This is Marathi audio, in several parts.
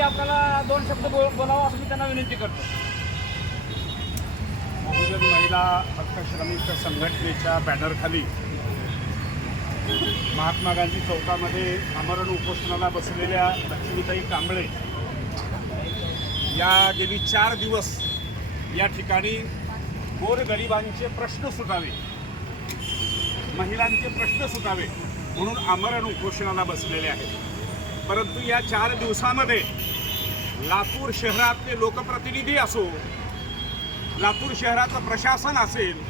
आपल्याला दोन शब्द बोल बोलावं असं मी त्यांना विनंती करतो. बहुजन महिला हक्क श्रमिक संघटनेच्या बॅनरखाली महात्मा गांधी चौकामध्ये आमरण उपोषणाला बसलेल्या लक्ष्मीताई कांबळे या गेली चार दिवस या ठिकाणी गोरगरिबांचे प्रश्न सुटावे महिलांचे प्रश्न सुटावे म्हणून आमरण उपोषणाला बसलेले आहेत. परंतु या चार दिवसामध्ये लातूर शहरातले लोकप्रतिनिधी असो लातूर शहराचं प्रशासन असेल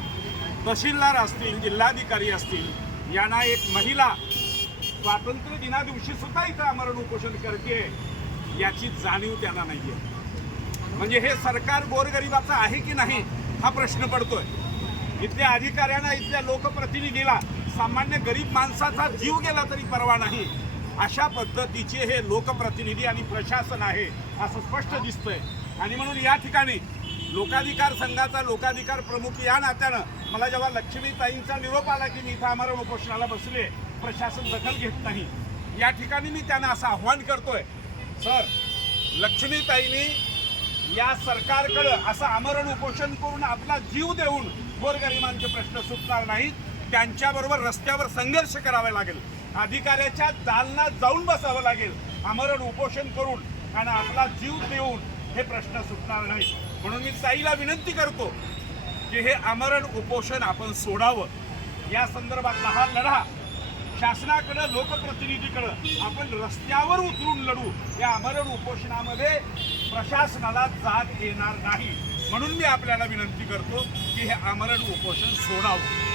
तहसीलदार असतील जिल्हाधिकारी असतील यांना एक महिला स्वातंत्र्य दिनादिवशी सुद्धा इथं आमरण उपोषण करते याची जाणीव त्यांना नाही आहे म्हणजे हे सरकार गोरगरिबाचं आहे की नाही हा प्रश्न पडतोय. इथल्या अधिकाऱ्यांना इथल्या लोकप्रतिनिधीला सामान्य गरीब माणसाचा जीव गेला तरी परवा नाही. अशा पद्धतीचे हे लोकप्रतिनिधी आणि प्रशासन आहे असं स्पष्ट दिसतंय. आणि म्हणून या ठिकाणी लोकाधिकार संघाचा लोकाधिकार प्रमुख या नात्यानं मला जेव्हा लक्ष्मीताईंचा निरोप आला की मी इथं आमरण उपोषणाला बसले प्रशासन दखल घेत नाही. या ठिकाणी मी त्यांना असं आव्हान करतोय सर लक्ष्मीताईंनी या सरकारकडं असं आमरण उपोषण करून आपला जीव देऊन गोरगरिबांचे प्रश्न सुटणार नाहीत. त्यांच्याबरोबर रस्त्यावर संघर्ष करावा लागेल. अधिकाऱ्याच्या दालनात जाऊन बसावं लागेल. आमरण उपोषण करून आणि आपला जीव देऊन हे प्रश्न सुटणार नाही म्हणून मी साईला विनंती करतो की हे आमरण उपोषण आपण सोडावं. या संदर्भातला हा लढा. शासनाकडं लोकप्रतिनिधीकडं आपण रस्त्यावर उतरून लढू. या आमरण उपोषणामध्ये प्रशासनाला जात येणार नाही. म्हणून मी आपल्याला विनंती करतो की हे आमरण उपोषण सोडावं.